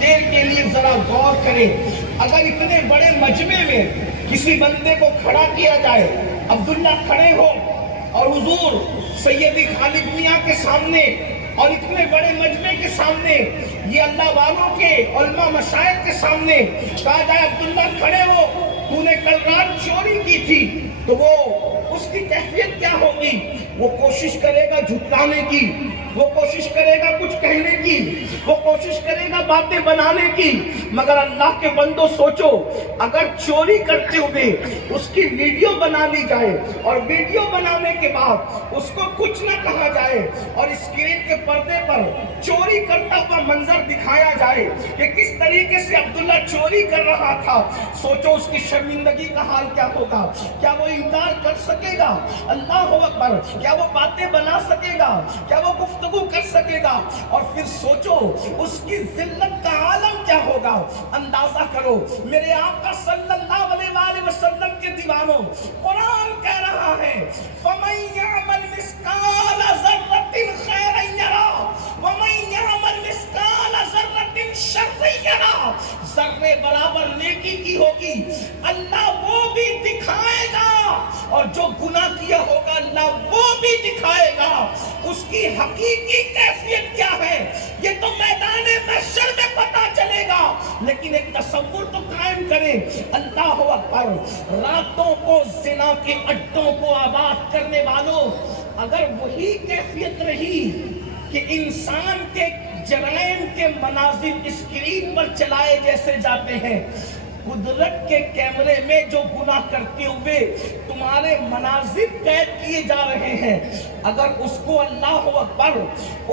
دیر کے لیے ذرا غور کریں، اگر اتنے بڑے مجمع میں کسی بندے کو کھڑا کیا جائے، عبداللہ کھڑے ہو اور حضور سیدی خالد میاں کے سامنے اور اتنے بڑے مجمع کے سامنے، یہ اللہ والوں کے علماء مشائخ کے سامنے کہا جائے عبداللہ کھڑے ہو، تو نے کل رات چوری کی تھی، تو وہ اس کی کیفیت کیا ہوگی؟ وہ کوشش کرے گا جھٹلانے کی، وہ کوشش کرے گا کچھ کہنے کی، وہ کوشش کرے گا باتیں بنانے کی، مگر اللہ کے بندو سوچو اگر چوری کرتے ہوئے اس کی ویڈیو بنا لی جائے اور ویڈیو بنانے کے بعد اس کو کچھ نہ کہا جائے اور اسکرین کے پردے پر چوری کرتا ہوا منظر دکھایا جائے کہ کس طریقے سے عبداللہ چوری کر رہا تھا، سوچو اس کی شرمندگی کا حال کیا ہوگا؟ کیا وہ انکار کر سکے گا؟ اللہ اکبر! کیا وہ باتیں بنا سکے گا؟ کیا وہ گفتگو کر سکے گا؟ اور پھر سوچو اس کی ذلت کا عالم کیا ہوگا؟ اندازہ کرو میرے آقا صلی اللہ علیہ وآلہ وسلم کے دیوانوں، قرآن کہہ رہا ہے فَمَن يَعْمَلْ مِثْقَالَ ذَرَّةٍ خَيْرًا يَرَهُ وَمَن يَعْمَلْ مِثْقَالَ ذَرَّةٍ شَرًّا يَرَهُ، ذرے برابر نیکی کی ہوگی اللہ وہ بھی دکھائے گا، اور جو گناہ کیا ہوگا اللہ وہ بھی دکھائے گا۔ اس کی حقیقی کیفیت کیا ہے یہ تو میدان محشر میں پتا چلے گا، لیکن ایک تصور تو قائم کریں۔ اللہ اکبر! راتوں کو زنا کے اڈوں کو آباد کرنے والوں، اگر وہی کیفیت رہی کہ انسان کے جرائم کے مناظر اسکرین پر چلائے جیسے جاتے ہیں، قدرت کے کیمرے میں جو گناہ کرتے ہوئے تمہارے مناظر قید کیے جا رہے ہیں، اگر اس کو اللہ اکبر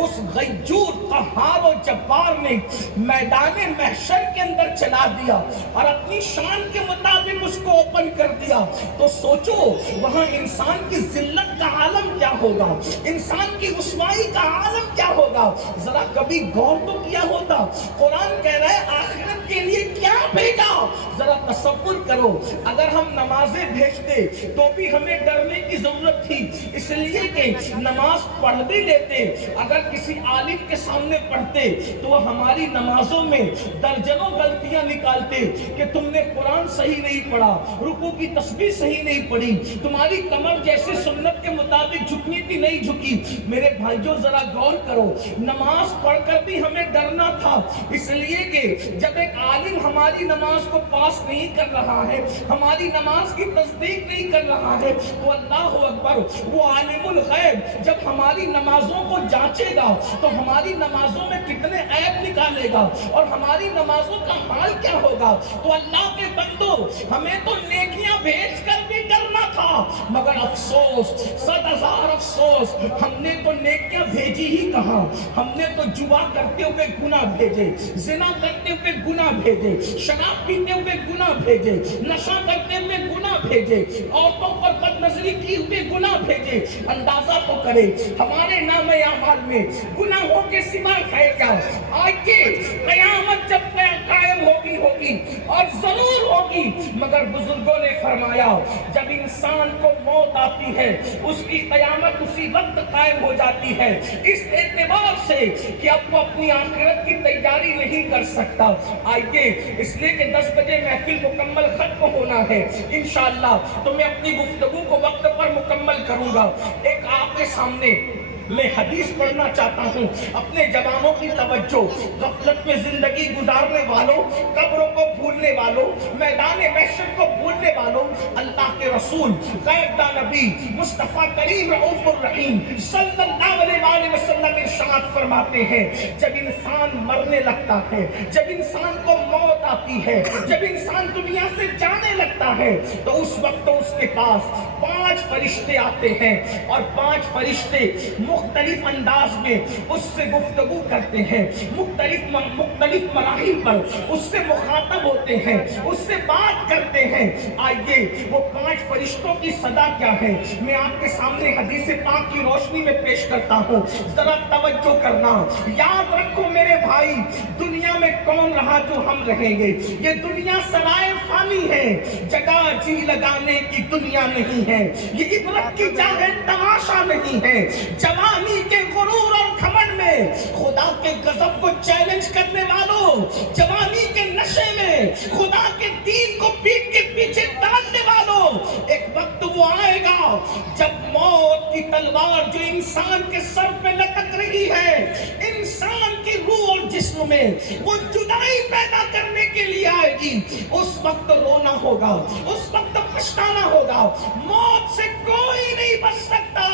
اس غیور قہار و جبار نے میدان محشر کے اندر چلا دیا اور اپنی شان کے مطابق اس کو اوپن کر دیا، تو سوچو وہاں انسان کی ذلت کا عالم کیا ہوگا، انسان کی رسوائی کا عالم کیا ہوگا؟ ذرا کبھی غور تو کیا ہوتا؟ قرآن کہہ رہا ہے آخرت کے لیے کیا بھیجا؟ ذرا تصور کرو اگر ہم نمازیں بھیجتے تو بھی ہمیں ڈرنے کی ضرورت تھی، اس لیے کہ نماز پڑھ بھی لیتے، اگر کسی عالم کے سامنے پڑھتے تو وہ ہماری نمازوں میں درجنوں غلطیاں نکالتے کہ تم نے قرآن صحیح نہیں پڑھا، رکوع کی تسبیح صحیح نہیں پڑھی، تمہاری کمر جیسے سنت کے مطابق جھکنی تھی نہیں جھکی۔ میرے بھائیوں ذرا غور کرو، نماز پڑھ کر بھی ہمیں ڈرنا تھا، اس لیے کہ جب ایک عالم ہماری نماز کو پاس نہیں کر رہا ہے، ہماری نماز کی تصدیق نہیں کر رہا ہے، تو اللہ اکبر وہ عالم الغیب جب ہماری نمازوں کو جانچے گا تو ہماری نمازوں میں کتنے عیب نکالے گا اور ہماری نمازوں کا حال کیا ہوگا؟ تو اللہ کے بندو ہمیں تو نیکیاں بھیج کر بھی ڈرنا تھا، مگر افسوس، 100,000 افسوس، ہم نے تو نیکیاں بھیجی ہی کہاں، ہم نے تو جوا کرتے ہوئے گناہ بھیجے، زنا کرتے ہوئے گناہ بھیجے، شراب پیتے ہوئے گناہ بھیجے، نشہ کرتے ہوئے گناہ بھیجے، عورتوں پر بد نظری کی ہوئے گناہ بھیجے۔ اندازہ تو کرے ہمارے نام اعمال میں گناہوں کے سوا ہے کیا؟ آگے قیامت جب قائم ہوگی اور ضرور ہوگی، مگر بزرگوں نے فرمایا جب انسان کو موت آتی ہے اس کی قیامت اسی وقت قائم ہو جاتی ہے، اس اعتبار سے کہ اب وہ اپنی آخرت کی تیاری نہیں کر سکتا۔ آئیے اس لیے کہ 10 بجے محفل مکمل ختم ہونا ہے انشاءاللہ، تو میں اپنی گفتگو کو وقت پر مکمل کروں گا۔ ایک آپ کے سامنے میں حدیث پڑھنا چاہتا ہوں، اپنے جوانوں کی توجہ، غفلت میں زندگی گزارنے والوں، قبروں کو بھولنے والوں، میدان محشر کو بھولنے والوں، اللہ کے رسول غیب دا نبی مصطفیٰ کریم رؤوف الرحیم صلی اللہ علیہ وآلہ وسلم ارشاد فرماتے ہیں جب انسان مرنے لگتا ہے، جب انسان کو موت آتی ہے، جب انسان دنیا سے جانے لگتا ہے تو اس وقت اس کے پاس 5 فرشتے آتے ہیں اور 5 فرشتے مختلف انداز میں اس سے گفتگو کرتے ہیں، مختلف مراحل پر اس سے مخاطب ہوتے ہیں، اس سے بات کرتے ہیں۔ آئیے وہ 5 فرشتوں کی صدا کیا ہے میں آپ کے سامنے حدیث پاک کی روشنی میں پیش کرتا ہوں، ذرا توجہ کرنا۔ یاد رکھو میرے بھائی، دنیا میں کون رہا جو ہم رہیں گے؟ یہ دنیا سرائے فانی ہے، جگہ جی لگانے کی دنیا نہیں ہے، یہ عبرت کی جگہ تماشا نہیں ہے۔ جوانی کے غرور اور گھمنڈ میں میں خدا کے غضب کو چیلنج کرنے والوں، جوانی کے نشے میں خدا کے دین کو پیٹ کے پیچھے ڈالنے والوں، ایک وقت وہ آئے گا جب موت کی تلوار جو انسان کے سر پہ لٹک رہی ہے، انسان کی روح اور جسم میں وہ جدائی پیدا کرنے کے لیے آئے گی، اس وقت رونا ہوگا، اس وقت پچھتانا ہوگا، موت سے کوئی نہیں بچ سکتا۔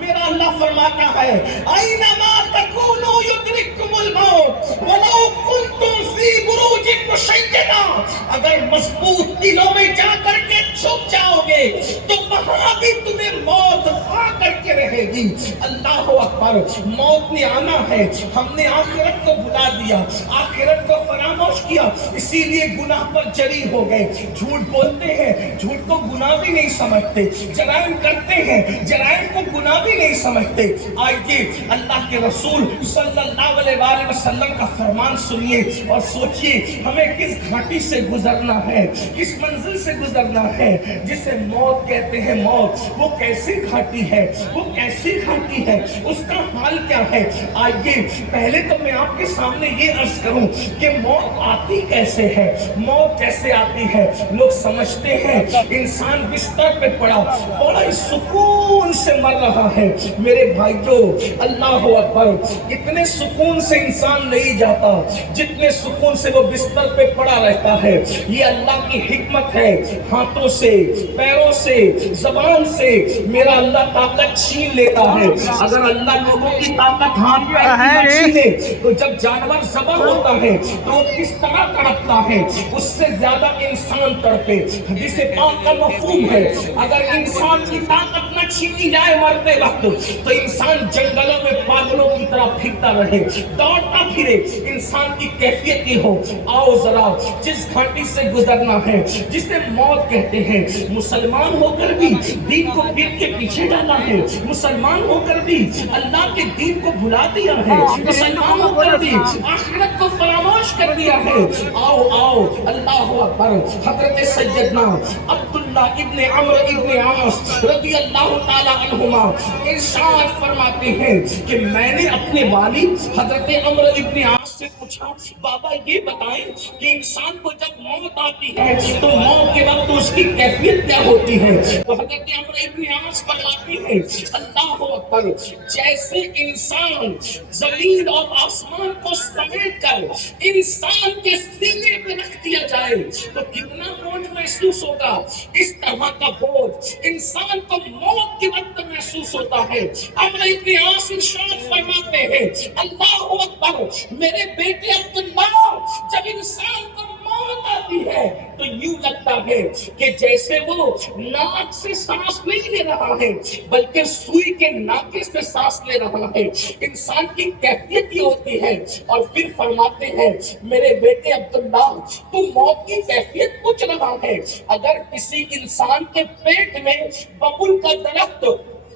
میرا اللہ فرماتا ہے اینما تکونوا یدرککم الموت ولو کنتم فی بروج مشیدہ، اگر مضبوط قلعوں میں جا کر کے چھپ جاؤ گے تو وہاں بھی تمہیں موت آ کر کے رہے گی۔ اللہ اکبر، موت نے آنا ہے، ہم نے آخرت کو بھلا دیا، آخرت کو فراموش کیا، اسی لیے گناہ پر جری ہو گئے، جھوٹ بولتے ہیں، جھوٹ کو گناہ بھی نہیں سمجھتے، جرائم کرتے ہیں، جرائم کو گناہ بھی نہیں سمجھتے۔ آئیے اللہ کے رسول صلی اللہ علیہ وآلہ وسلم کا فرمان سنیے اور سوچئے ہمیں کس گھاٹی سے گزرنا ہے، کس منزل سے گزرنا ہے جسے موت کہتے ہیں۔ موت وہ کیسی گھاٹی ہے، وہ کیسی گھاٹی ہے، اس کا حال کیا ہے؟ آئیے پہلے تو میں آپ کے سامنے یہ عرض کروں کہ موت آتی کیسے ہے، موت کیسے آتی ہے۔ لوگ سمجھتے ہیں انسان بستر پہ پڑا بڑا ہی سکون سے مر رہا ہے، میرے بھائیو اللہ اکبر، اتنے سکون سے انسان نہیں جاتا جتنے سکون سے وہ بستر پہ پڑا رہتا ہے۔ یہ اللہ کی حکمت ہے، ہاتھوں سے، پیروں سے، زبان سے میرا اللہ طاقت چھین لیتا ہے۔ اگر اللہ لوگوں کی طاقت ہاتھ پیر کی نہ چھینے تو جب جانور ذبح ہوتا ہے تو وہ کس طرح تڑپتا ہے، اس سے زیادہ انسان تڑپے۔ حدیث پاک کا مفہوم ہے اگر انسان کی طاقت نہ چھینی جائے مرتے وقت تو انسان جنگلوں میں پاگلوں کی طرح پھرتا رہے، دوڑتا پھرے، انسان کی کیفیت یہ ہو۔ آؤ ذرا جس گھاٹی سے گزرنا ہے جسے موت کہتے ہیں، مسلمان ہو کر بھی دین کو پیٹ کے پیچھے ڈالا ہے، مسلمان ہو کر بھی اللہ کے دین کو بھلا دیا ہے، مسلمان ہو کر بھی آخرت کو فراموش کر دیا ہے۔ آؤ آؤ اللہ اکبر، حضرت سیدنا عبداللہ ابن عمرو ابن عاص رضی اللہ تعالی عنہما ارشاد فرماتے ہیں کہ میں نے اپنے والد حضرت عمرو ابن عاص سے پوچھا بابا یہ بتائیں کہ انسان کو جب موت آتی ہے تو موت کے وقت اس کی کیفیت کیا ہوتی ہے؟ تو حضرت عمرو ابن عاص فرماتے ہیں اللہ اکبر، جیسے انسان زمین اور آسمان کو سمیٹ کر انسان کے سینے پہ رکھ دیا جائے تو کتنا بوجھ محسوس ہوگا، اس طرح کا بوجھ انسان کو موت کے وقت محسوس ہوتا ہے۔ عمرو ابن عاص ارشاد فرماتے ہیں اللہ اکبر، میرے بیٹے عبداللہ، جب انسان کو موت آتی ہے تو یوں لگتا ہے کہ جیسے وہ ناک سے سانس نہیں لے رہا ہے بلکہ سوئی کے ناکے سے سانس لے رہا ہے، انسان کی کیفیت یہ ہوتی ہے۔ اور پھر فرماتے ہیں میرے بیٹے عبداللہ، تو موت کی کیفیت پوچھ رہا ہے، اگر کسی انسان کے پیٹ میں ببول کا درخت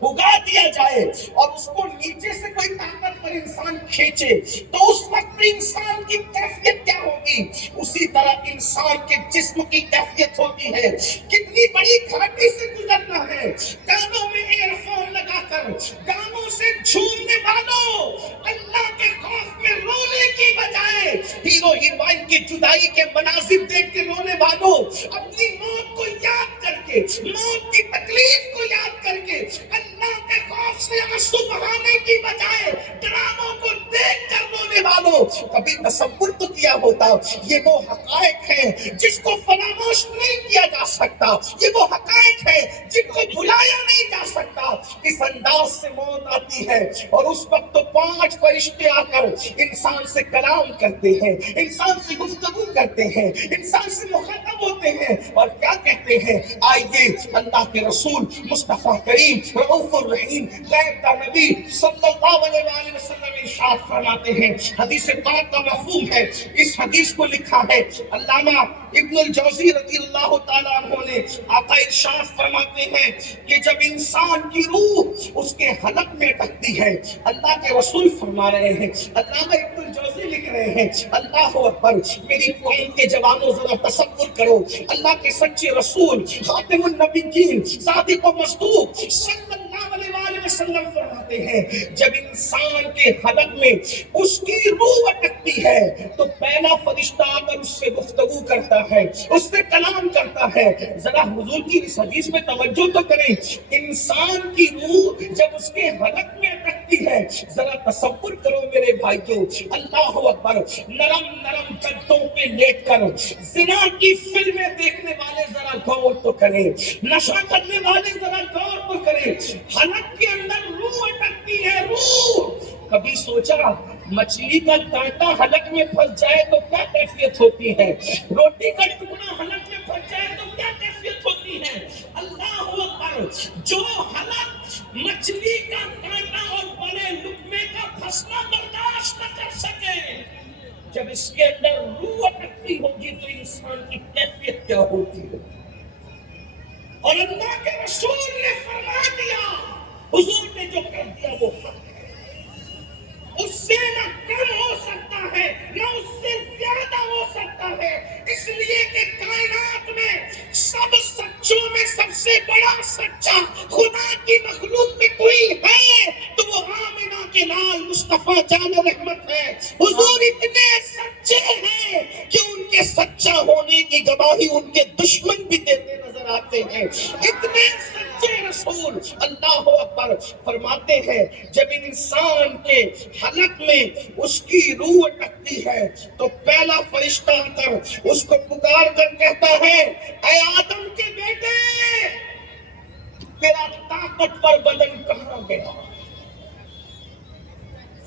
اگا دیا جائے اور اس کو نیچے سے کوئی طاقت پر انسان کھینچے تو اس وقت انسان کی کیفیت کیا ہوگی؟ اسی طرح انسان کے جسم کی کیفیت ہوتی ہے۔ کتنی بڑی گھاٹی سے گزرنا ہے، کانوں میں ایئر فون لگا کر گانوں سے جھومنے والوں، اللہ کے خوف میں رونے کی بجائے ہیرو ہیروئن کی جدائی کے مناظر دیکھ کے رونے والوں، اپنی موت کو یاد کر کے، موت کی تکلیف کو یاد کر کے اللہ کے خوف سے آنسو بہانے کی بجائے ڈراموں کو دیکھ کر رونے والوں، کبھی تصور تو کیا ہوتا یہ وہ حقائق ہیں جس کو فراموش نہیں کیا جا سکتا، یہ وہ حقائق ہیں جن کو بھلایا نہیں جا سکتا۔ اس انداز سے موت آتی ہے اور اس وقت تو 5 فرشتے آ کر انسان سے کلام کرتے ہیں، انسان سے گفتگو کرتے ہیں، انسان سے مخاطب ہوتے ہیں اور کیا کہتے ہیں؟ آئیے اللہ کے رسول مصطفیٰ کریم رؤوف الرحیم غیب کا نبی صلی اللہ علیہ وآلہ وسلم ارشاد فرماتے ہیں، حدیث پاک کا مفہوم ہے، اس حدیث کو لکھا ہے علامہ ابن الجوزی رضی اللہ تعالیٰ عنہ نے۔ آقا ارشاد فرماتے ہیں کہ جب انسان کی روح اس کے حلق میں اٹکتی ہے، اللہ کے رسول فرما رہے ہیں، علامہ ابن الجوزی لکھ رہے ہیں اللہ اکبر، میری قوم کے جوانوں ذرا تصور کرو، اللہ کے سچے رسول خاتم النبیین صادق و مصدوق صلی اللہ علیہ وآلہ وسلم فرماتے فرماتے ہیں جب انسان کے حلق میں اس کی روح اٹکتی ہے تو پہلا فرشتہ آ کر اس سے گفتگو کرتا ہے، اس سے کلام کرتا ہے۔ ذرا حضور کی اس حدیث میں توجہ تو کریں، انسان کی روح جب اس کے حلق میں اٹکتی ہے، ذرا تصور کرو میرے بھائیو، اللہ اکبر، نرم نرم گدوں پہ لیٹ کر زنا کی فلمیں دیکھنے والے ذرا غور تو کریں، نشہ کرنے والے ذرا غور تو کریں، حلق کے اندر روح اٹکتی ہے، روح۔ کبھی سوچا مچھلی کا کانٹا حلق میں پھنس جائے تو کیا کیفیت ہوتی ہے؟ روٹی کا ٹکڑا حلق میں پھنس جائے تو کیا کیفیت ہوتی ہے؟ اللہ اکبر، جو حلق مچھلی کا کانٹا اور بڑے لقمے کا پھنسنا برداشت نہ کر سکے، جب اس کے اندر روح اٹکتی ہوگی تو انسان کی کیفیت کیا ہوتی ہے؟ اور اللہ کے رسول نے فرما دیا، حضور نے جو کر دیا وہ حق ہے، اس سے نہ کم ہو سکتا ہے نہ اس سے زیادہ ہو سکتا ہے، اس لیے کہ کائنات میں سب سچوں میں سب سے بڑا سچا خدا کی مخلوق میں کوئی ہے تو وہ آمنہ کے لال مصطفیٰ جان رحمت ہے۔ حضور اتنے سچے ہیں کہ ان کے سچا ہونے کی گواہی ان کے دشمن بھی دیتے نظر آتے ہیں، اتنے سچے رسول۔ اللہ اکبر، فرماتے ہیں جب انسان کے حلق میں اس کی روح اٹکتی ہے تو پہلا فرشتہ آ کر اس کو پکار کر کہتا ہے، اے آدم کے بیٹے، تیرا طاقتور بدن کہاں گیا؟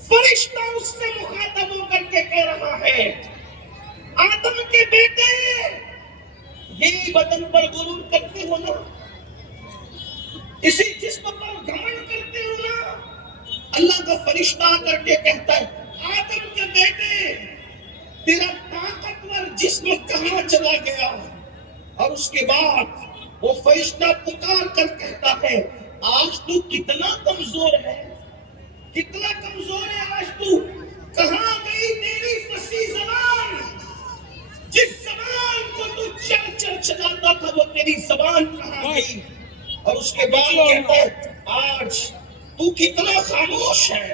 فرشتہ اس سے مخاطب ہو کر کے کہہ رہا ہے، آدم کے بیٹے، یہی بدن پر غرور کرتے ہو نا، اسی جسم پر گھمنڈ کرتے ہو نا؟ اللہ کا فرشتہ آ کر کے کہتا ہے، آدم کے بیٹے، تیرا طاقتور جسم کہاں چلا گیا؟ اور اس کے بعد وہ فرشتہ پکار کر کہتا ہے، آج تو کتنا کمزور ہے، کتنا کمزور ہے آج تو، کہاں گئی تیری فصیح زبان؟ جس زبان کو تو چل چل چلاتا تھا وہ تیری زبان کہاں گئی؟ اور اس کے بعد کہتا ہے، آج تو کتنا خاموش ہے۔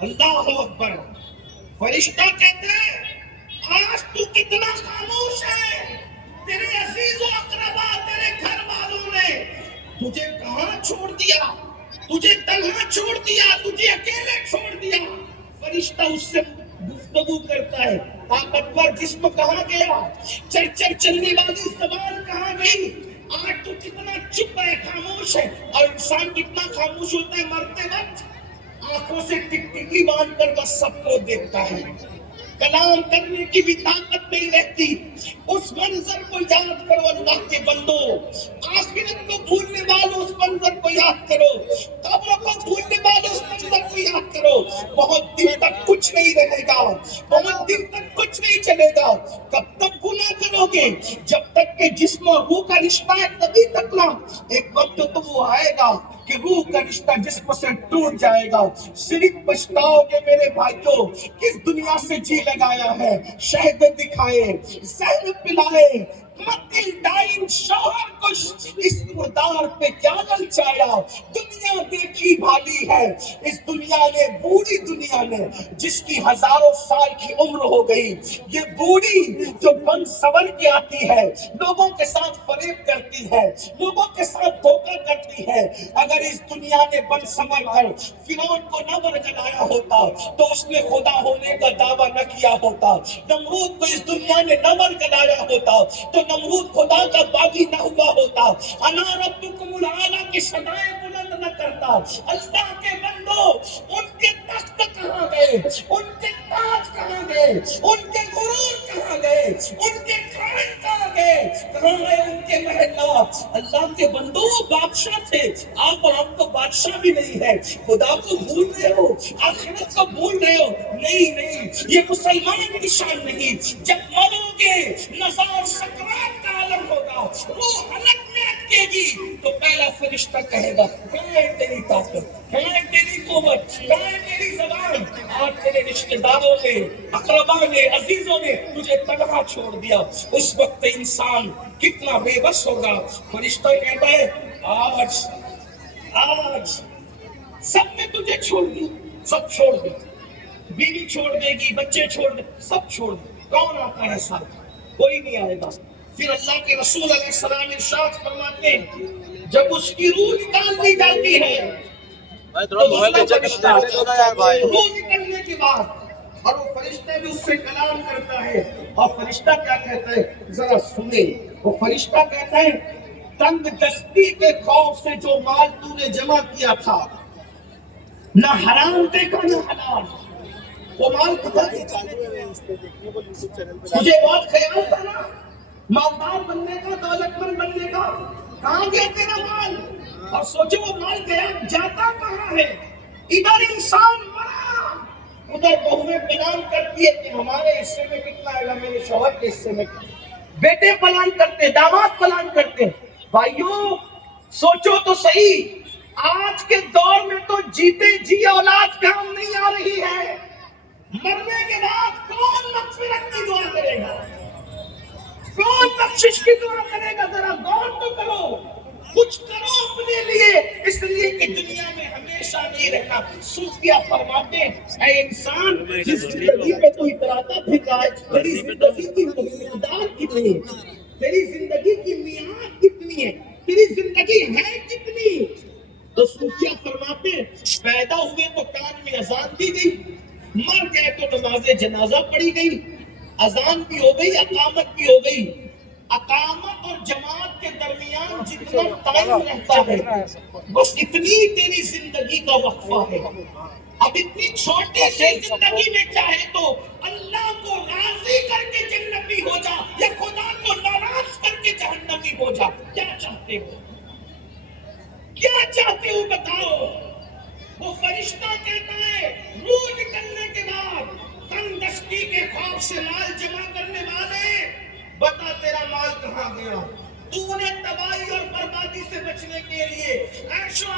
اللہ اکبر، فرشتہ کہتے ہیں، آج تو کتنا خاموش ہے، تیرے عزیز و اقربا، تیرے گھر والوں نے تجھے کہاں چھوڑ دیا، تجھے تنہا چھوڑ دیا، تجھے اکیلے چھوڑ دیا۔ فرشتہ اس سے گفتگو کرتا ہے، طاقتور جسم کہاں گیا، چر چلنے والی زبان کہاں گئی؟ آج تو کتنا چپ ہے، خاموش ہے۔ اور انسان کتنا خاموش ہوتا ہے مرتے وقت، آنکھوں سے ٹکٹکی باندھ کر بس سب کو دیکھتا ہے، کلام کرنے کی بھی طاقت نہیں رہتی۔ اس منظر کو یاد کرو اللہ کے بندو، آخرت کو بھولنے والوں اس منظر کو یاد کرو، قبر کو بھولنے والوں اس منظر کو یاد کرو۔ بہت دن تک کچھ نہیں رہے گا، بہت دن تک کچھ نہیں چلے گا۔ کب تک گناہ کرو گے؟ جب تک کہ جسم اور روح کا رشتہ ہے تبھی تک نہ، ایک وقت تو وہ آئے گا کہ روح کا رشتہ جسم سے ٹوٹ جائے گا، صرف پچھتاؤ گے میرے بھائیوں، کس دنیا سے جی لگایا ہے، شہد دکھائے، زہر پلائے، مدل ڈائن شوہر کش، اس مردار پہ کیا للچایا، دنیا دیکھی بھالی ہے، اس دنیا نے، بوڑھی دنیا نے، جس کی ہزاروں سال کی عمر ہو گئی، یہ بوڑھی جو بن سور کے آتی ہے، لوگوں کے ساتھ فریب کرتی ہے، لوگوں کے ساتھ دھوکہ کرتی ہے، اگر اس دنیا نے بن سور کر فرعون کو نہ برگلایا ہوتا تو اس نے خدا ہونے کا دعویٰ نہ کیا ہوتا، نمرود کو اس دنیا نے نہ برگلایا ہوتا تو نمرود خدا کا باغی نہ ہوا ہوتا، انا ربکم الاعلی کی صدائیں بلند نہ کرتا۔ اللہ کے بندو، ان کے تخت کہاں گئے، ان کے تاج کہاں گئے، ان کے غرور کہاں گئے، ان کے کھان کہاں گئے، کہاں گئے ان کے محلات؟ اللہ کے بندو، بادشاہ تھے آپ، اور آپ تو بادشاہ بھی نہیں ہے، خدا کو بھول رہے ہو، آخرت کو بھول رہے ہو۔ نہیں نہیں، یہ مسلمان کی شان نہیں۔ جب مرو گے، نزار سکرات کا عالم ہوگا، روح حلق میں اٹکے گی تو پہلا فرشتہ کہے گا، کہاں ہے تیری طاقت، کہاں ہے تیری قوت، کہاں ہے تیری زبان؟ آج تیرے رشتہ داروں نے، اقربا نے، عزیزوں نے تجھے تنہا چھوڑ دیا۔ اس وقت انسان کتنا بے بس ہوگا۔ فرشتہ کہتا ہے، آج سب نے تجھے چھوڑ دی، سب چھوڑ دی، بیوی چھوڑ دے گی، بچے چھوڑ دے، سب چھوڑ دے، کون آتا ہے ساتھ؟ کوئی نہیں آئے گا۔ پھر اللہ کے رسول علیہ السلام ارشاد فرماتے ہیں جب اس کی روح نکال دی جاتی ہے تو دوسرا فرشتہ روح نکلنے کے بعد اور وہ فرشتہ بھی اس سے کلام کرتا ہے، اور فرشتہ کیا کہتا ہے ذرا سنیں، وہ فرشتہ کہتا ہے تنگ دستی کے خوف سے جو مال تو نے جمع کیا تھا، نہ حرام دیکھا نہ حلال، وہ مال کہاں تجھے بہت خیال تھا نا مالدار بننے کا، دولت مند بننے کا، کہاں گیا تیرا مال؟ اور سوچو وہ مال گیا جاتا کہاں ہے؟ ادھر انسان مرا، ادھر بہویں پلان کرتی ہے کہ ہمارے حصے میں کتنا آئے گا، میرے شوہر کے حصے میں، بیٹے پلان کرتے، داماد پلان کرتے۔ بھائیوں سوچو تو صحیح، آج کے دور میں تو جیتے جی اولاد کام نہیں آ رہی ہے، مرنے کے بعد کون مغفرت کی دعا کرے گا، کون بخشش کی دعا کرے گا؟ ذرا غور تو کرو، کچھ کرو اپنے لیے، اس لیے کہ دنیا میں ہمیشہ نہیں رہنا۔ صوفیہ فرماتے ہیں اے انسان جس زندگی میں تو اتراتا پھرتا ہے، تیری زندگی کی بنیاد کتنی ہے، تیری زندگی کی میعاد کتنی ہے، تیری زندگی ہے کتنی؟ تو صوفیہ فرماتے ہیں پیدا ہوئے تو کان میں اذان دی گئی، مر گئے تو نماز جنازہ پڑھی گئی، اذان بھی ہو گئی، اقامت بھی ہو گئی، اقامت اور جماعت کے درمیان جتنا ٹائم رہتا ہے بس اتنی تیری زندگی کا وقفہ ہے۔ اب اتنی چھوٹی سی زندگی میں چاہے تو اللہ کو راضی کر کے جنتی ہو جا یا خدا کو ناراض کر کے جہنمی ہو جا، کیا چاہتے ہو؟ کیا چاہتے ہو بتاؤ؟ وہ فرشتہ کہتا ہے روح نکلنے کے بعد تنگ دستی کے خوف سے مال جمع کرنے والے بتا تیرا مال کہاں گیا؟ تو نے تباہی اور بربادی سے بچنے کے لیے عیش و